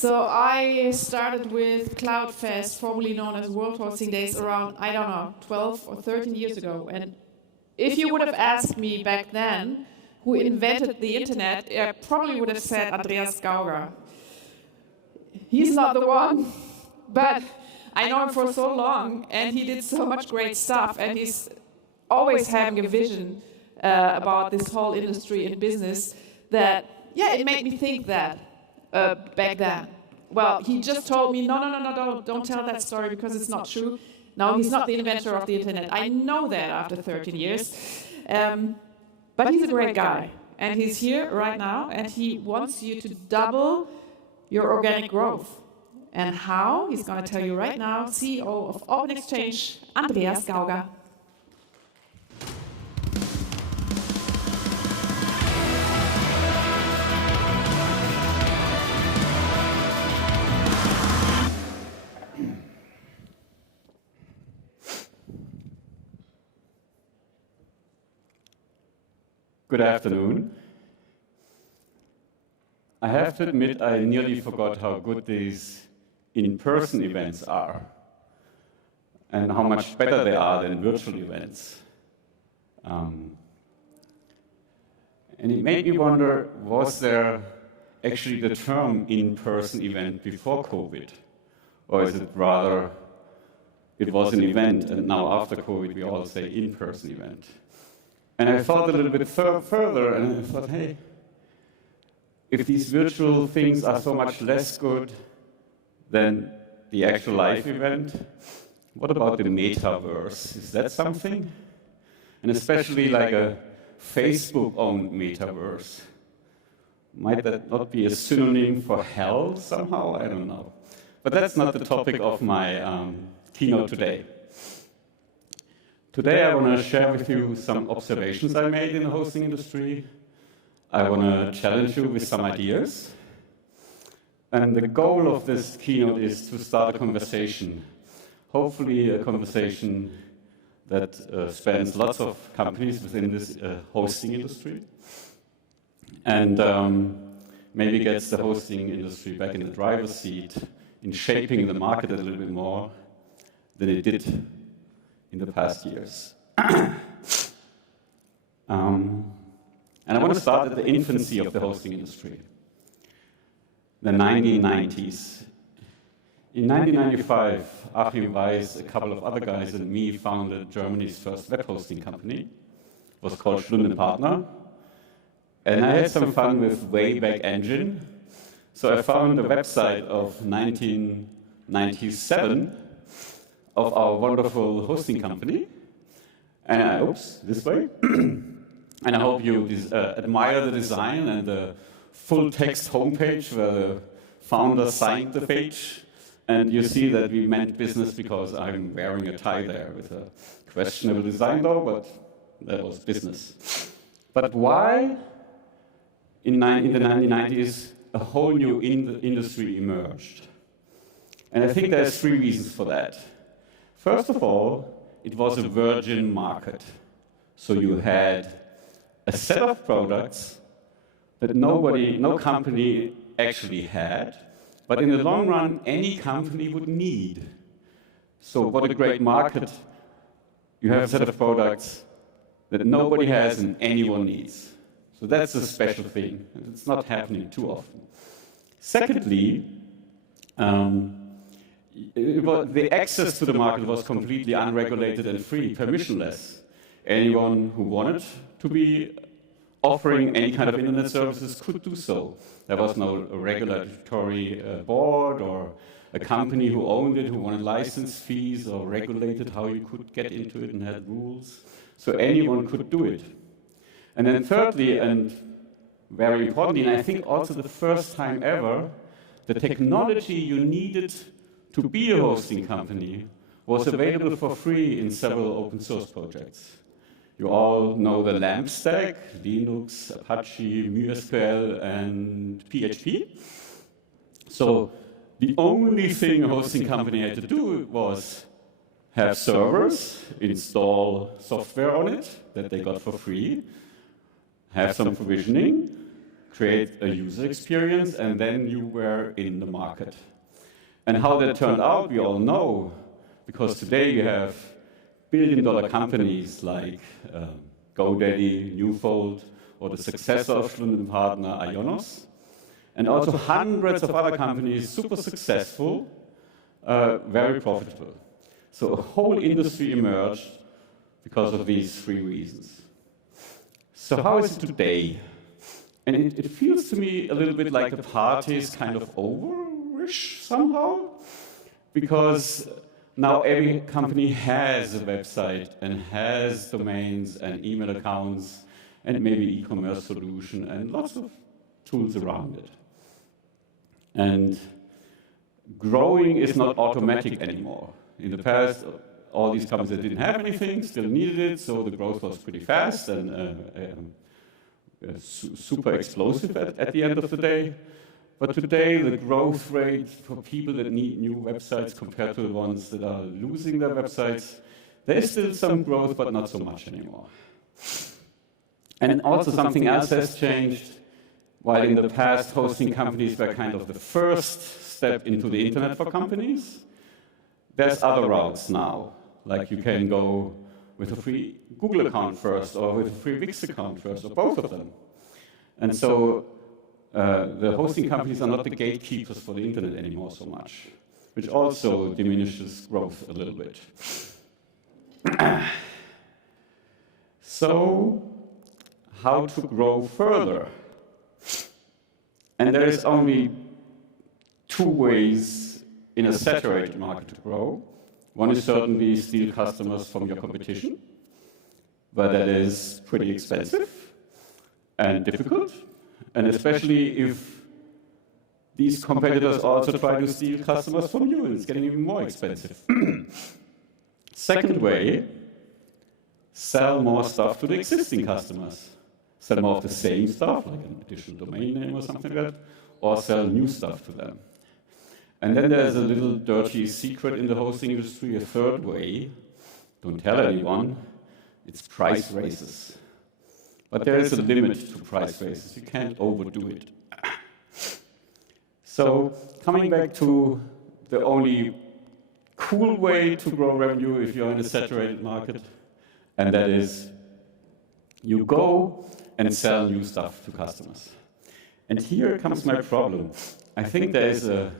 So I started with CloudFest, formerly known as World Hosting Days, around, I don't know, 12 or 13 years ago. And if you would have asked me back then who invented the internet, I probably would have said Andreas Gauger. He's not the one, but I know him for so long, and he did so much great stuff, and he's always having a vision about this whole industry and business that, yeah, it made me think that back then. Well, he just told me, no, don't tell that story because it's not true. No, he's not the inventor of the internet. I know that after 13 years. But he's a great guy, and he's here right now, and he wants you to double your organic growth. And how? He's going to tell you right now, CEO of Open-Xchange, Andreas Gauger. Good afternoon. I have to admit I nearly forgot how good these in-person events are and how much better they are than virtual events. And it made me wonder, was there actually the term in-person event before COVID? Or is it rather, it was an event and now after COVID we all say in-person event? And I thought a little bit further, and I thought, hey, if these virtual things are so much less good than the actual live event, what about the metaverse? Is that something? And especially like a Facebook-owned metaverse. Might that not be a synonym for hell somehow? I don't know. But that's not the topic of my keynote today. Today I want to share with you some observations I made in the hosting industry. I want to challenge you with some ideas. And the goal of this keynote is to start a conversation, hopefully a conversation that spans lots of companies within this hosting industry, and maybe gets the hosting industry back in the driver's seat in shaping the market a little bit more than it did in the past years. And I want to start at the infancy of the hosting industry, the 1990s. In 1995, Achim Weiss, a couple of other guys, and me founded Germany's first web hosting company. It was called Schlund & Partner. And I had some fun with Wayback Engine. So I found a website of 1997 of our wonderful hosting company. And I, oops, this way. And I hope you admire the design and the full text homepage where the founder signed the page. And you see that we meant business because I'm wearing a tie there with a questionable design though, but that was business. But why in the 1990s a whole new industry emerged? And I think there's three reasons for that. First of all, it was a virgin market. So you had a set of products that no company actually had, but in the long run, any company would need. So what a great market. You have a set of products that nobody has and anyone needs. So that's a special thing. It's not happening too often. Secondly, the access to the market was completely unregulated and free, permissionless. Anyone who wanted to be offering any kind of internet services could do so. There was no regulatory board or a company who owned it, who wanted license fees or regulated how you could get into it and had rules. So anyone could do it. And then thirdly, and very importantly, and I think also the first time ever, the technology you needed to be a hosting company was available for free in several open source projects. You all know the LAMP stack, Linux, Apache, MySQL, and PHP. So the only thing a hosting company had to do was have servers, install software on it that they got for free, have some provisioning, create a user experience, and then you were in the market. And how that turned out, we all know, because today you have billion-dollar companies like GoDaddy, Newfold, or the successor of Schlund & Partner, Ionos, and also hundreds of other companies, super successful, very profitable. So a whole industry emerged because of these three reasons. So how is it today? And it feels to me a little bit like the party is kind of over-ish somehow, because now every company has a website and has domains and email accounts and maybe e-commerce solution and lots of tools around it. And growing is not automatic anymore. In the past, all these companies that didn't have anything still needed it, so the growth was pretty fast and super explosive at the end of the day. But today, the growth rate for people that need new websites compared to the ones that are losing their websites, there's still some growth, but not so much anymore. And also something else has changed. While in the past, hosting companies were kind of the first step into the internet for companies, there's other routes now. Like you can go with a free Google account first, or with a free Wix account first, or both of them. And so the hosting companies are not the gatekeepers for the internet anymore so much, which also diminishes growth a little bit. So, how to grow further? And there is only two ways in a saturated market to grow. One is certainly steal customers from your competition, but that is pretty expensive and difficult, and especially if these competitors also try to steal customers from you, and it's getting even more expensive. Second way, sell more stuff to the existing customers. Sell more of the same stuff, like an additional domain name or something like that, or sell new stuff to them. And then there's a little dirty secret in the hosting industry, a third way. Don't tell anyone. It's price raises. But there is a limit to price raises. You can't overdo it. So coming back to the only cool way to grow revenue if you're in a saturated market, and that is you go and sell new stuff to customers. And here comes my problem. I think there is a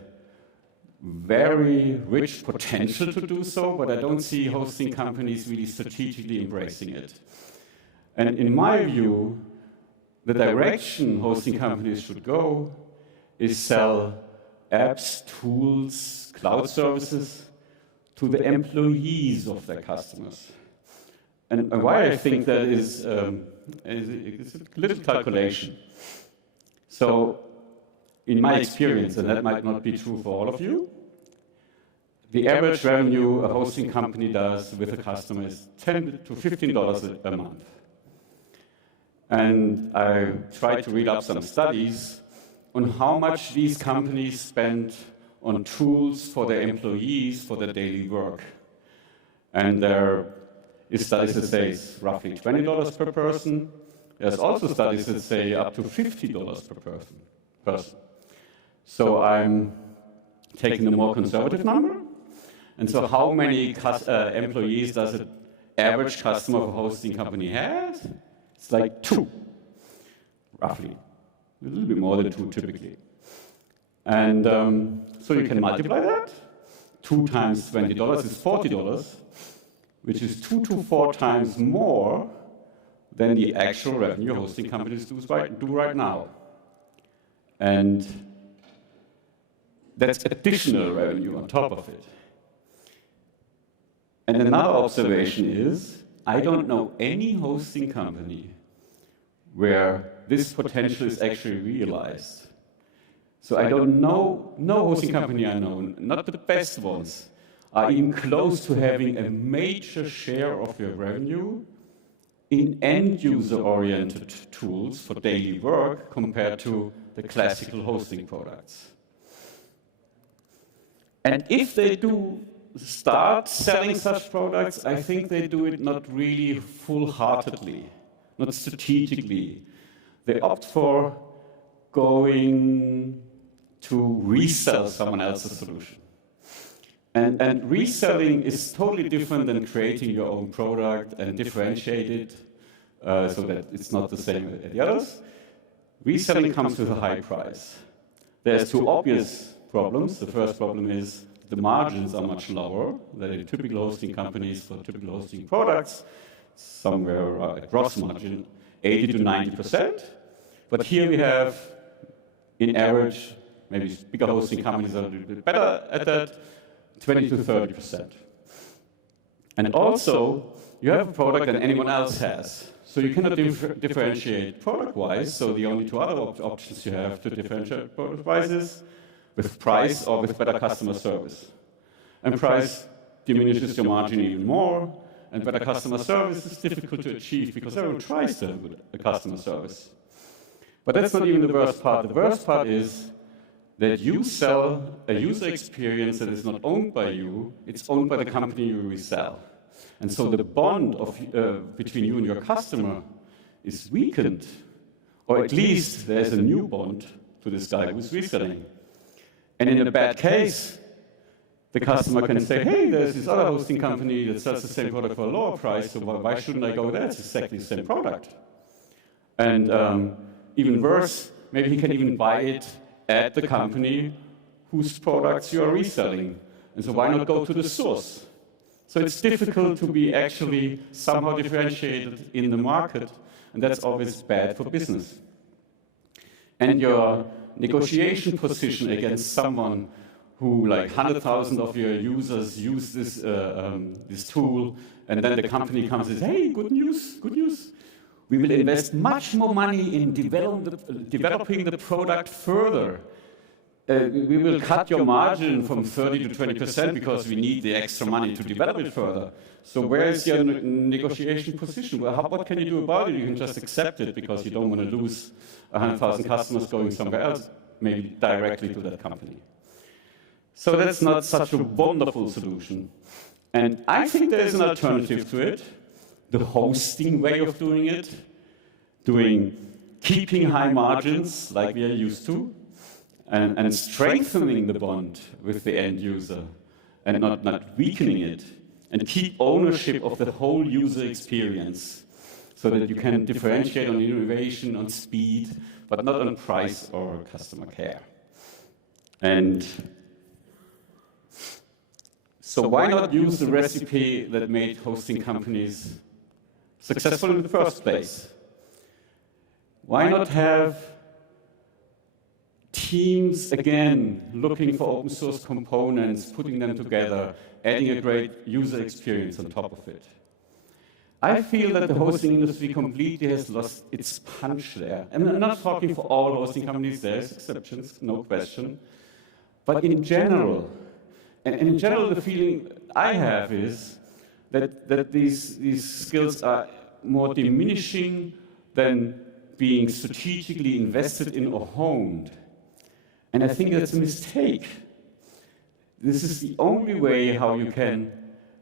very rich potential to do so, but I don't see hosting companies really strategically embracing it. And in my view, the direction hosting companies should go is sell apps, tools, cloud services to the employees of their customers. And why I think that is it's a little calculation. So, in my experience, and that might not be true for all of you, the average revenue a hosting company does with a customer is $10 to $15 a month. And I tried to read up some studies on how much these companies spend on tools for their employees for their daily work. And there is studies that say it's roughly $20 per person. There's also studies that say up to $50 per person. So I'm taking the more conservative number. And so how many employees does an average customer of a hosting company have? It's like 2, roughly. A little bit more than 2 typically. And so you can multiply that. 2 times $20 is $40, which is 2 to 4 times more than the actual revenue hosting companies do right now. And that's additional revenue on top of it. And another observation is, I don't know any hosting company where this potential is actually realized. So I don't know, no hosting company I know, not the best ones, are even close to having a major share of your revenue in end-user-oriented tools for daily work compared to the classical hosting products. And if they do start selling such products, I think they do it not really full-heartedly, not strategically. They opt for going to resell someone else's solution. And reselling is totally different than creating your own product and differentiate it so that it's not the same as the others. Reselling comes with a high price. There's two obvious problems. The first problem is the margins are much lower than in typical hosting companies for typical hosting products, somewhere at gross margin, 80 to 90%. But here we have, in average, maybe bigger hosting companies are a little bit better at that, 20 to 30%. And also, you have a product that anyone else has. So you cannot differentiate product-wise, so the only two other options you have to differentiate product-wise is with price or with better customer service. And price diminishes your margin even more, and better customer service is difficult to achieve because everyone tries to have good customer service. But that's not even the worst part. The worst part is that you sell a user experience that is not owned by you, it's owned by the company you resell. And so the bond between you and your customer is weakened, or at least there's a new bond to this guy who's reselling. And in a bad case, the customer can say, hey, there's this other hosting company that sells the same product for a lower price, so why shouldn't I go there? It's exactly the same product. And even worse, maybe he can even buy it at the company whose products you are reselling. And so why not go to the source? So it's difficult to be actually somehow differentiated in the market, and that's always bad for business. And your negotiation position against someone who, like 100,000 of your users use this tool, and then the company comes and says, hey, good news, good news. We will invest much more money in developing the product further. We will cut your margin from 30 to 20% because we need the extra money to develop it further. So where is your negotiation position? Well, what can you do about it? You can just accept it because you don't want to lose 100,000 customers going somewhere else, maybe directly to that company. So that's not such a wonderful solution. And I think there's an alternative to it, the hosting way of doing it, keeping high margins like we are used to, and strengthening the bond with the end user and not weakening it, and keep ownership of the whole user experience so that you can differentiate on innovation, on speed, but not on price or customer care. And so why not use the recipe that made hosting companies successful in the first place? Why not have teams, again, looking for open source components, putting them together, adding a great user experience on top of it? I feel that the hosting industry completely has lost its punch there. And I'm not talking for all hosting companies, there's exceptions, no question. But in general, and in general, the feeling I have is that these skills are more diminishing than being strategically invested in or honed. And I think that's a mistake. This is the only way how you can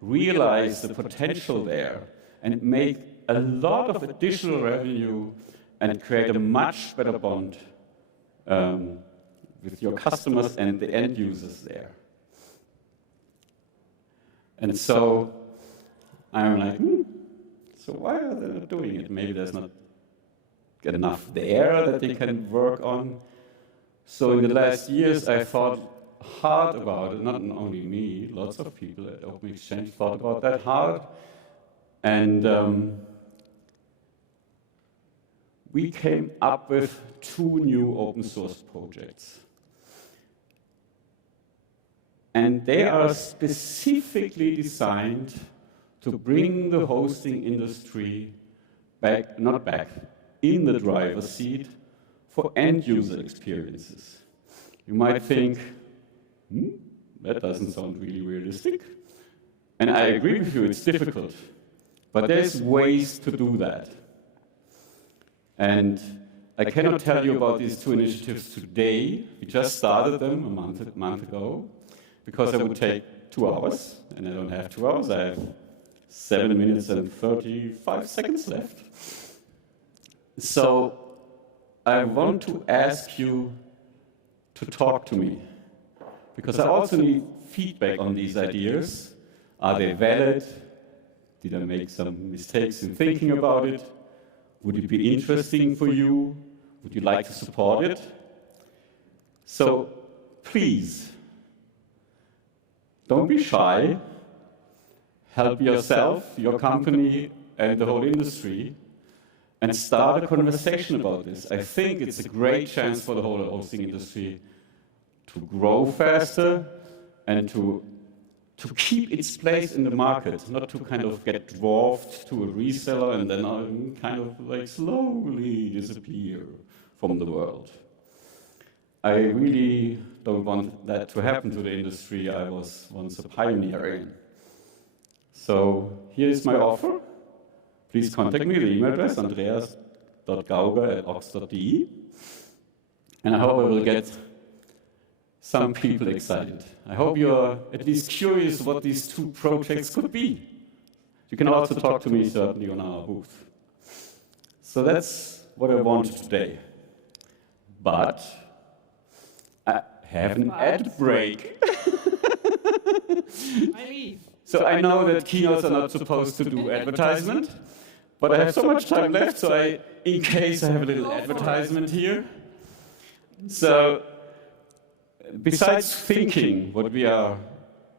realize the potential there and make a lot of additional revenue and create a much better bond with your customers and the end users there. And so I'm like, so why are they not doing it? Maybe there's not enough there that they can work on. So in the last years, I thought hard about it, not only me, lots of people at Open-Xchange thought about that hard. And we came up with 2 new open source projects. And they are specifically designed to bring the hosting industry in the driver's seat for end-user experiences. You might think, that doesn't sound really realistic. And I agree with you, it's difficult. But there's ways to do that. And I cannot tell you about these 2 initiatives today. We just started them a month ago, because it would take 2 hours, and I don't have 2 hours. I have 7 minutes and 35 seconds left. So I want to ask you to talk to me, because I also need feedback on these ideas. Are they valid? Did I make some mistakes in thinking about it? Would it be interesting for you? Would you like to support it? So please, don't be shy. Help yourself, your company, and the whole industry, and start a conversation about this. I think it's a great chance for the whole hosting industry to grow faster and to keep its place in the market, not to kind of get dwarfed to a reseller and then kind of like slowly disappear from the world. I really don't want that to happen to the industry I was once a pioneer in. So here's my offer. Please contact me. The email address, andreas.gauger@ox.de. And I hope I will get some people excited. I hope you're at least curious what these two projects could be. You can also talk to me, certainly, on our booth. So that's what I wanted today. But I have an ad break. I leave. So I know that keynotes are not supposed to do advertisement, but I have so much time left, so in case I have a little advertisement here. So besides thinking what we are,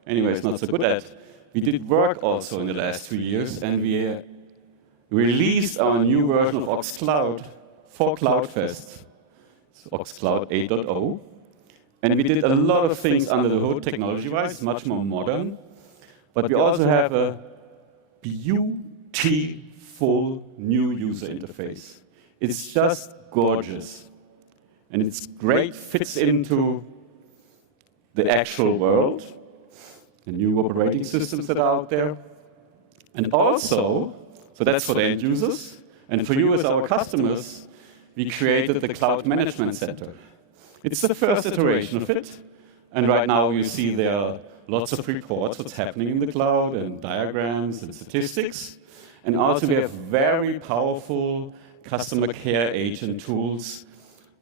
anyways, not so good at, we did work also in the last 2 years, and we released our new version of Ox Cloud for CloudFest, so Ox Cloud 8.0. And we did a lot of things under the hood technology-wise, much more modern. But we also have a beautiful new user interface. It's just gorgeous. And it's great, fits into the actual world, the new operating systems that are out there. And also, so that's for the end users, and for you as our customers, we created the Cloud Management Center. It's the first iteration of it, and right now you see there are lots of reports, what's happening in the cloud, and diagrams and statistics. And also we have very powerful customer care agent tools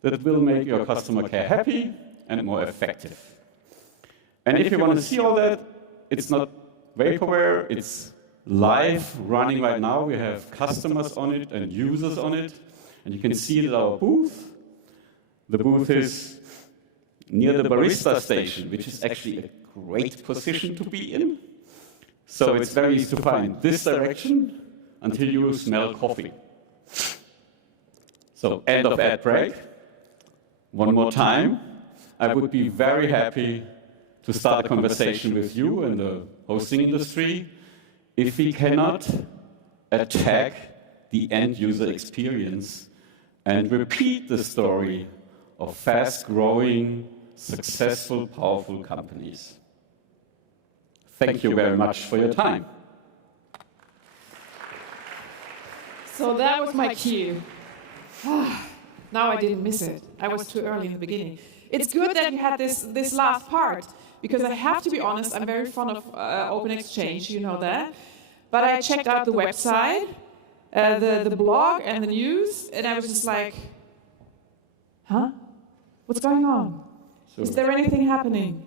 that will make your customer care happy and more effective. And if you want to see all that, it's not vaporware, it's live, running right now. We have customers on it and users on it, and you can see it at our booth. The booth is near the barista station, which is actually a great position to be in. So it's very easy to find this direction until you smell coffee. So end of ad break. One more time. I would be very happy to start a conversation with you in the hosting industry if we cannot attack the end user experience and repeat the story of fast-growing, successful, powerful companies. Thank you very much for your time. So that was my cue. Now I didn't miss it. I was too early in the beginning. It's good that you had this last part, because I have to be honest, I'm very fond of Open-Xchange, you know that. But I checked out the website, the blog and the news, and I was just like, huh? What's going on? So, is there anything happening?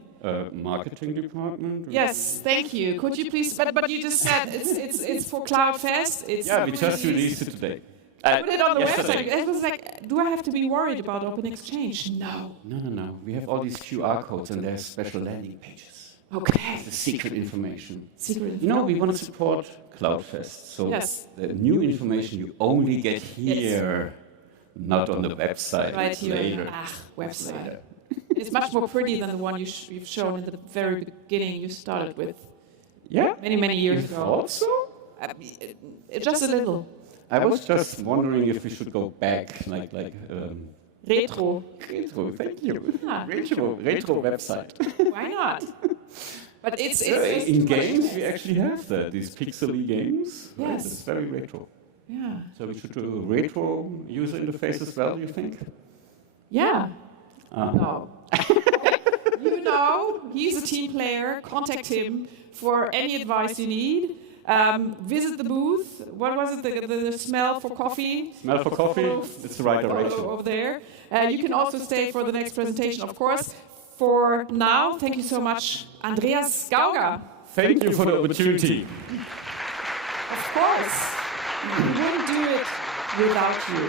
Marketing department? Or? Yes, thank you. Could you please, but you just said it's for CloudFest. Yeah, we just released it today. Put it on the website. It was like, do I have to be worried about Open-Xchange? No. No. We have all these QR codes and there's special landing pages. Okay. It's the secret information. Secret information. You know, we want to support CloudFest. So the new information you only get here, not on the website. Right here. Later. Website. Later. It's much more pretty than the one you've shown in the very beginning you started with. Yeah? Many years ago. Thought so? Just a little. I was just wondering if we should go back, like retro. Retro, thank you. Yeah. Retro website. Why not? But it's in games we actually have that, these pixely games. Yes. Right? It's very retro. Yeah. So we should do a retro user interface as well, you think? Yeah. No. You know, he's a team player. Contact him for any advice you need. Visit the booth. What was it? The smell for coffee? Smell for coffee? It's the right direction. Over there. You can also stay for the next presentation, of course. For now, thank you so much, Andreas Gauger. Thank you for the opportunity. Of course. We wouldn't do it without you.